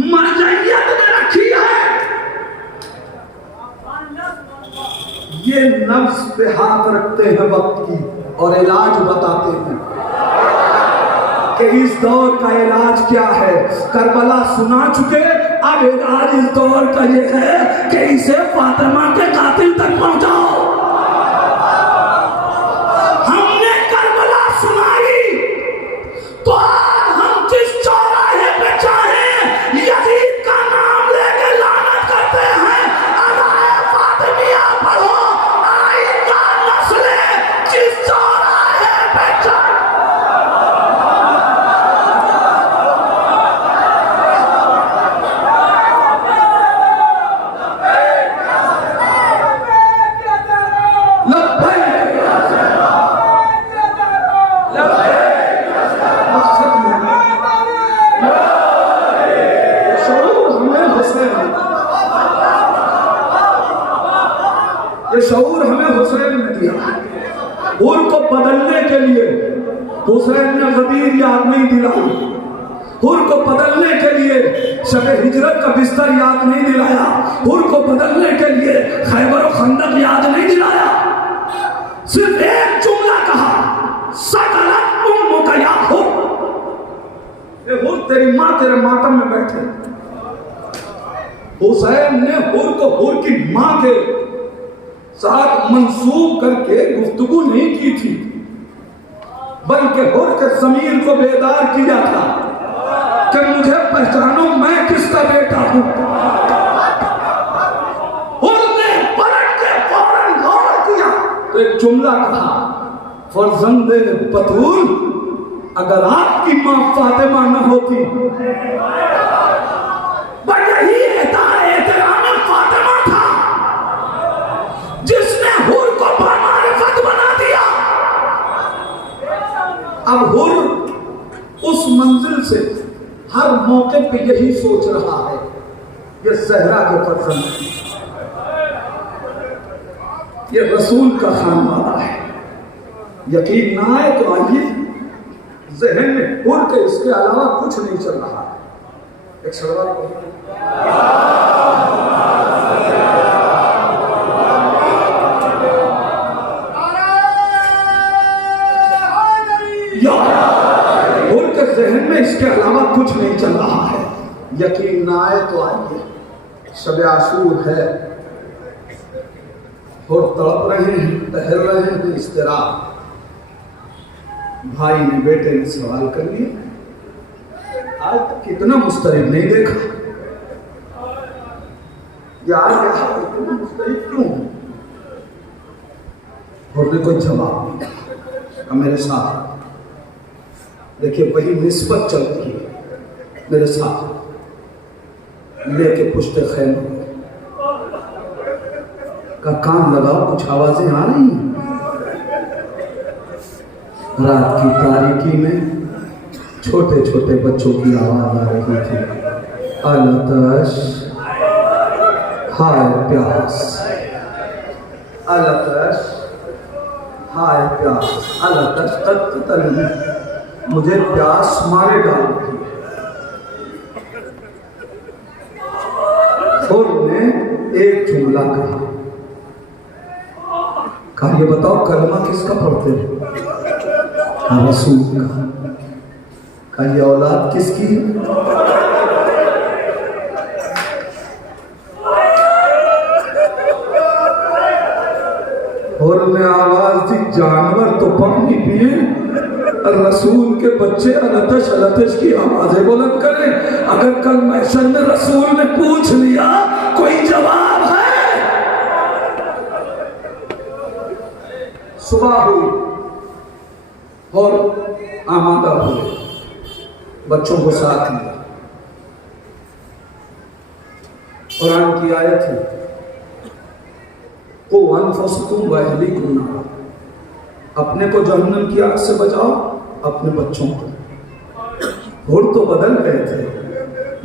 मरजइयत ने रखी है। ये नफ्स पे हाथ रखते हैं वक्त की और इलाज बताते हैं कि इस दौर का इलाज क्या है। करबला सुना चुके, अब इलाज इस दौर का ये है कि इसे फातिमा के कातिल तक पहुंचाओ। हमने करबला सुनाई तो आज हम जिस चौराहे पे चाहे यजीद का नाम लेके लानत करते हैं। अदाए फातिमिया पढ़ो, आइंदा नस्लें जिस चौराहे पे चाहे। ये शऊर हमें हुसैन ने दिया। हुर को बदलने के लिए हुसैन ने गदीर याद नहीं दिलाई। हुर को बदलने के लिए शब हिजरत का बिस्तर याद नहीं दिलाया। हुर को बदलने के लिए खैबर और खंदक याद नहीं दिलाया। सिर्फ एक जुमला कहा, सकलत उम्मुका या हुर। हुर तेरी माँ तेरे मातम में बैठे। हुसैन ने हुर को हुर की माँ के साथ मंसूब करके गुफ्तगू नहीं की थी, बल्कि हुर के ज़मीर को बेदार किया था कि मुझे पहचानो मैं किसका बेटा हूं। हुर ने पलट के फौरन गौर किया तो एक जुमला कहा, फर्जंदे बतूल, अगर आपकी मां फातिमा न होती। पर यही एहतराम फातिमा था जिसने हुर को बामारिफत बना दिया। अब हुर उस मंजिल से हर मौके पे यही सोच रहा है, ये ज़हरा के फर्जंद, ये रसूल का खानवाला है। यकीन ना आए तो आइए, जहन में हुर के इसके अलावा कुछ नहीं चल रहा है। एक सवाल हुर के जहन में इसके अलावा कुछ नहीं चल रहा है। यकीन ना आए तो आइए, शब आशूर है, हुर तड़प रहे हैं, टहल रहे हैं इस्तिराह। भाई ने बेटे ने सवाल कर लिया, आज तक कितना मुस्तरिब नहीं देखा यार, इतना मुस्तरिब क्यों? हुर ने कोई जवाब नहीं दिया। मेरे साथ देखिए, वही निस्बत चल रही है। मेरे साथ लेके पुश्ते खैमे का कान लगाओ, कुछ आवाजें आ रही हैं। रात की तारीकी में छोटे छोटे बच्चों की आवाज आ रही थी, अलतश, हाय प्यास, अलतश, हाय प्यास, अलतश तत्तली, मुझे प्यास मारे डाल रही है। हुर ने एक जुमला कहा, ये बताओ कलमा किसका पढ़ते हैं? रसूल का। ये औलाद किसकी है? हुर ने आवाज दी, जानवर तो पानी पिए, रसूल के बच्चे अलतश अलतश की आवाजें बुलंद करें। अगर कल महशर में रसूल ने पूछ लिया कोई जवाब है? सुबह हुई और आमादा हुए, बच्चों को साथ लिया। कुरान की आयत है, को अनफुसकुम व अहलीकुम नारा, अपने को जहन्नम की आग से बचाओ, अपने बच्चों को। हुर तो बदल गए थे,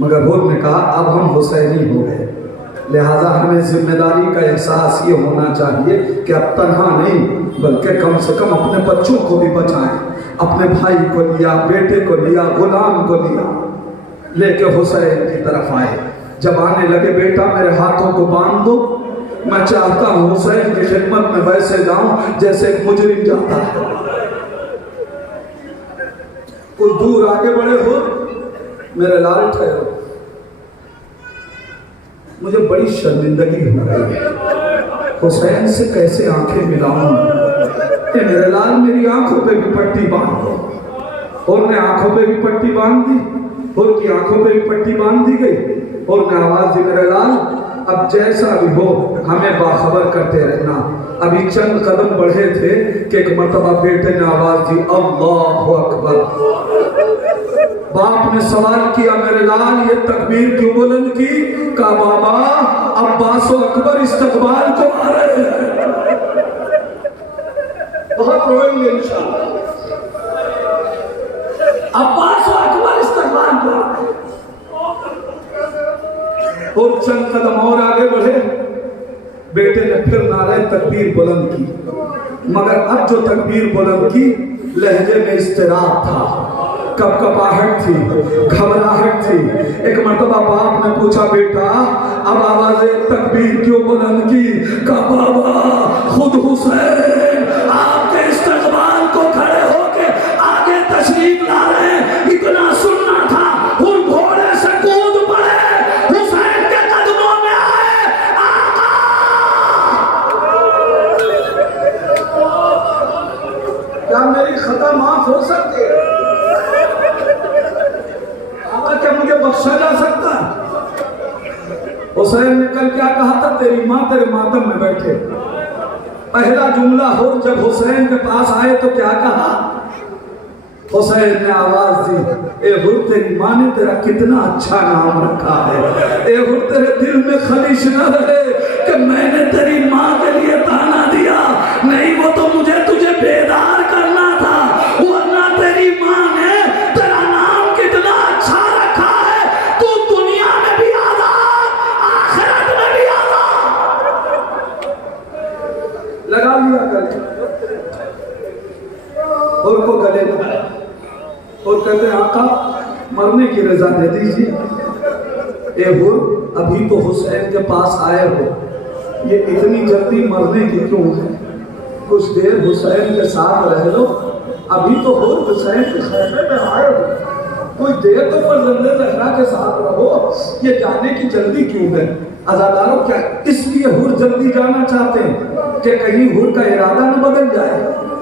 मगर हुर ने कहा अब हम हुसैनी हो गए, लिहाजा हमें जिम्मेदारी का एहसास ये होना चाहिए कि अब तन्हा नहीं बल्कि कम से कम अपने बच्चों को भी बचाएं। अपने भाई को लिया, बेटे को लिया, गुलाम को लिया, लेके हुसैन की तरफ आए। जब आने लगे, बेटा मेरे हाथों को बांध दो, मैं चाहता हूं हुसैन की खिदमत में वैसे जाऊं जैसे एक मुजरिम जाता है। कुछ दूर आगे बढ़े हो, मेरे लाल ठहरो, मुझे बड़ी शर्मिंदगी हो रही है, हुसैन से कैसे आंखें मिलाऊं। मेरे लाल मेरी आंखों पे भी पट्टी बांध दो। और ने आंखों पे भी पट्टी बांध दी, और की आंखों पे भी पट्टी बांध दी गई। और ने आवाज दी, मेरे लाल अब जैसा भी हो हमें बाखबर करते रहना। अभी चंद कदम बढ़े थे कि एक मर्तबा बेटे ने आवाज दी, अल्लाहु अकबर। बाप ने सवाल किया, मेरे लाल ये तकबीर क्यों बुलंद की? कहा बाबा अब्बास और अकबर इस्तकबाल को आ रहे हैं। बहुत रोएंगे इंशाअल्लाह। अब्बास और अकबर इस्तकबाल को आ रहे हैं। और चंद कदम और आगे बढ़े, बेटे ने फिर नारे तकबीर बुलंद की। मगर अब जो तकबीर बुलंद की लहजे में इस्तिराब था, कपकपाहट थी, घबराहट थी। एक मर्तबा बाप ने पूछा, बेटा अब आवाज़े तकबीर क्यों बुलंद की? कहा बाबा खुद हुसैन आपके इस्तकबाल को खड़े होके आगे तशरीफ ला रहे हैं, इतना सुनना था। उन घोड़े से कूद पड़े, हुसैन के कदमों में आए, आका। क्या मेरी खता माफ हो सकती है? क्या मुझे बख्शा जा सकता है? हुसैन ने कल क्या कहा था? तेरी माँ तेरे मातम में बैठे। पहला जुमला हो, जब हुसैन के पास आए तो क्या कहा? हुसैन ने आवाज दी, ए हुर तेरी माँ ने तेरा कितना अच्छा नाम रखा है। ए हुर तेरे दिल में खलिश न रहे कि मैंने तेरी माँ के लिए ताना दिया। नहीं, वो तो मुझे तुझे बेदार करना था, वरना तेरी माँ ने तेरा नाम कितना अच्छा रखा है। तू दुनिया में भी आजाद, आखिरत में भी आजाद। लगा लिया गले, और को गले लगाया और कहते हैं, आका मरने की रजा दे दीजिए। ए हुर अभी तो हुसैन के पास आए हो, ये इतनी जल्दी मरने की क्यों है? कुछ देर हुसैन के साथ रह लो। अभी तो हुर हुसैन के खैमे में आए हो, कुछ देर तो फर्जंदे ज़हरा के साथ रहो। ये जाने की जल्दी क्यों है? अज़ादारों क्या इसलिए हुर जल्दी जाना चाहते हैं कि कहीं हुर का इरादा न बदल जाए?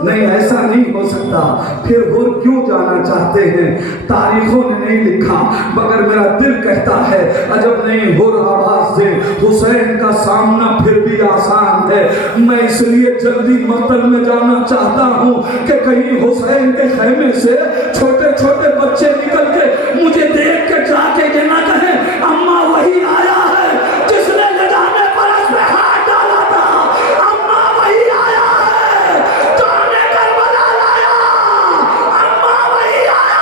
नहीं, ऐसा नहीं हो सकता। फिर हुर क्यों जाना चाहते हैं? तारीखों ने नहीं लिखा, मगर मेरा दिल कहता है अजब नहीं, हुर आवाज से हुसैन का सामना फिर भी आसान है। मैं इसलिए जल्दी मक्तल में जाना चाहता हूँ कि कहीं हुसैन के खैमे से छोटे छोटे बच्चे निकल के मुझे देख के जाके ये ना कहें, अम्मा वही आया है जिसने ले जाने पर उसमें हाथ डाला था। अम्मा वही आया है जो हमें करबला लाया। अम्मा वही आया।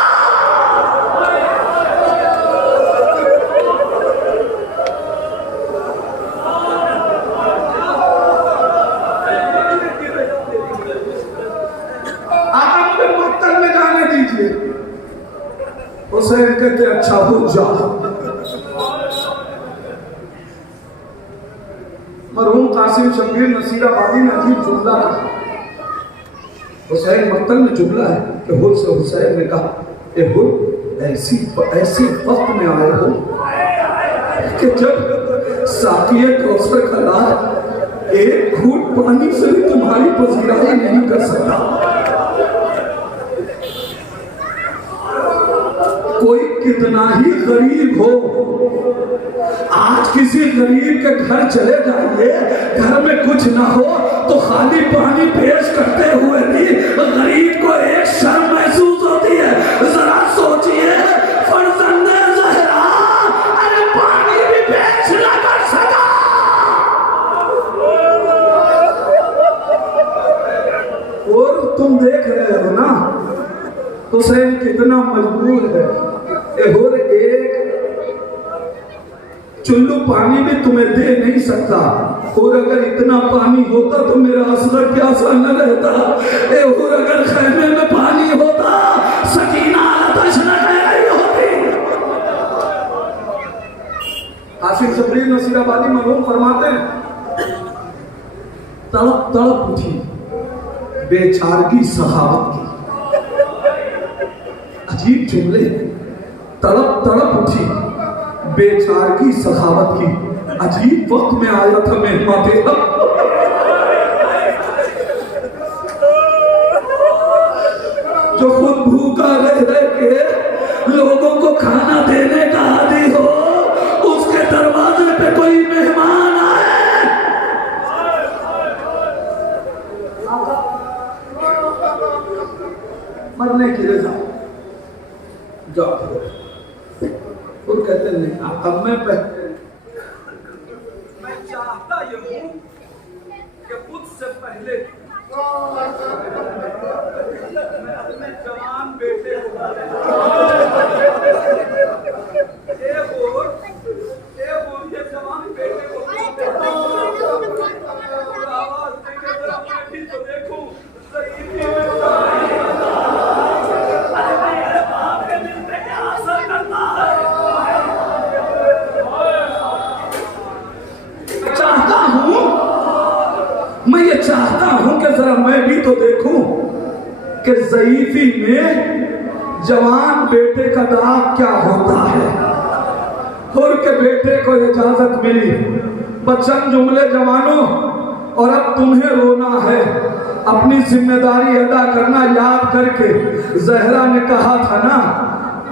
आका मुझे मक्तल में जाने दीजिए। हुसैन कहते अच्छा हो जाओ। मरहूम कासिम शब्बीर नसीराबादी ने अजीब जुमला कहा। हुसैन मक्तल में जुमला है कि हुर से हुसैन ने कहा, ए हुर ऐसी वक्त में आए हो कि जब साकिए कौसर का लाल एक घूंट पानी से भी तुम्हारी पसीराई नहीं कर सकता। कोई कितना ही गरीब हो, आज किसी गरीब के घर चले जाइए, घर में कुछ ना हो तो खाली पानी पेश करते हुए भी गरीब को एक शर्म महसूस होती है। जरा सोचिए, फर्जंदे ज़हरा अरे पानी भी पेश ना कर सका। और तुम देख रहे हो ना हुसैन कितना मजबूर है। और एक चुल्लू पानी भी तुम्हें दे नहीं सकता, और अगर इतना पानी होता तो मेरा असगर प्यासा न रहता। और अगर खैमे में पानी होता सकीना आतश न रह रही होती। कासिम शब्बीर नसीराबादी मरहूम फरमाते हैं, तड़प तड़प उठी बेचारगी सखावत की। अजीब जुमले, तड़प तड़प उठी बेचारगी सखावत की। अजीब वक्त में आया था मेहमान तेरा। जो खुद भूखा रह रह के लोगों को खाना देने का आदी हो, उसके दरवाजे पे कोई मेहमान आए, मरने की रजा जाओ। और कहते नहीं अब मैं चाहता ये हूं कि मुझसे पहले मैं अपने जवान बेटे को ये जवान बेटे को आवाज देके जरा बेटी तो देखूं मैं ये चाहता हूं कि जरा मैं भी तो देखूं कि ज़ईफ़ी में जवान बेटे का दाग क्या होता है। हुर के बेटे को इजाजत मिली, बचन जुमले जवानों, और अब तुम्हें रोना है, अपनी जिम्मेदारी अदा करना याद करके। ज़हरा ने कहा था ना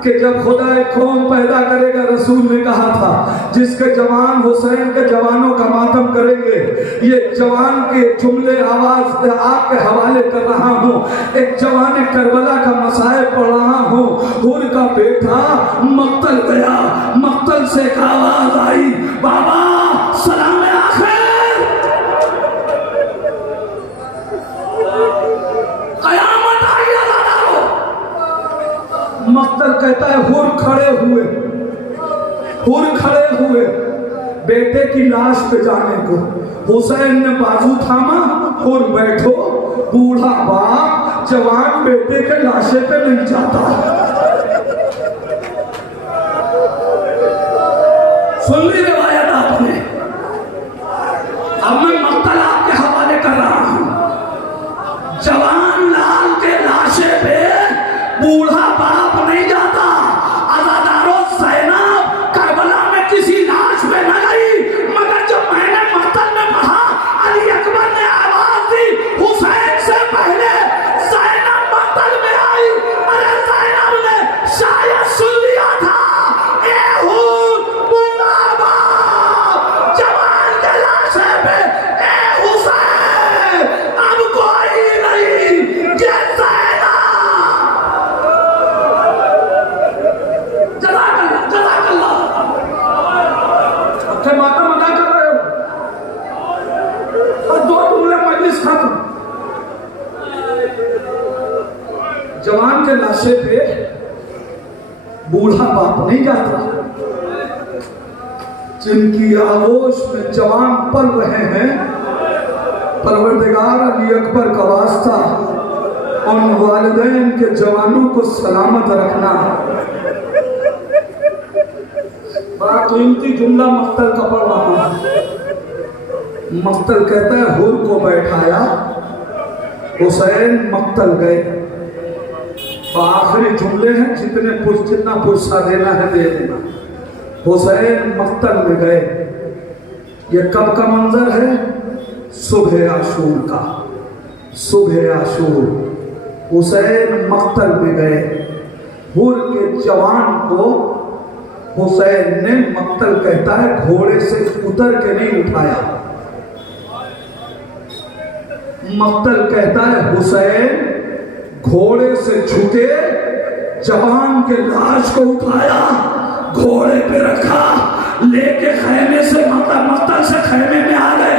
कि जब खुदा एक कौम पैदा करेगा, रसूल ने कहा था जिसके जवान हुसैन के जवानों का मातम करेंगे। ये जवान के जुमले आवाज आपके हवाले कर रहा हूँ। एक जवान करबला का मसाइब पढ़ रहा हूँ। हुर का बेटा मक्तल गया, मक्तल से एक आवाज आई, बाबा सलाम आखिर। कयामत आई मक्तल कहता है हुर खड़े हुए बेटे की लाश पे जाने को। हुसैन ने बाजू थामा, हुर बैठो, बूढ़ा बाप जवान बेटे के लाशे पे नहीं जाता। सुन ली रिवायत आपने। अब मैं मक्तल आपके हवाले कर रहा हूं। जवान लाल के लाशे पे बूढ़ा बाप नहीं जाता। अज़ादारों ज़ैनब करबला में किसी लाश में न गई, मगर जब मैंने मक्तल में पढ़ा, अली अकबर ने आवाज दी, हुसैन से पहले ज़ैनब मक्तल में आई। अरे ज़ैनब ने शायद सुन लिया था, ए हुर बूढ़ा बाप जवान के लाशे पे, ए हुसैन अब कोई नहीं, ये मातम अदा कर रहे हो और दो जुमले मजलिस खत्म। जवान के लाशे पे बूढ़ा बाप नहीं जाता। जिनकी आगोश में जवान पल रहे हैं, परवरदिगार अली अकबर का वास्ता उन वालिदैन के जवानों को सलामत रखना। बड़ा कीमती जुमला मक्तल का पढ़ रहा हूं। मक्तल कहता है हुर को बैठाया, हुसैन मक्तल गए। आखिरी जुमले हैं, जितना पुरसा देना है दे देना। हुसैन मक्तल में गए। ये कब का मंजर है? सुबह आशूर का। सुबह आशूर हुसैन मक्तल में गए। हुर के जवान को हुसैन ने, मक्तल कहता है, घोड़े से उतर के नहीं उठाया। मक्तल कहता है हुसैन घोड़े से छूटे, जवान के लाश को उठाया, घोड़े पे रखा, लेके खैमे से मक्तल से खैमे में आ गए।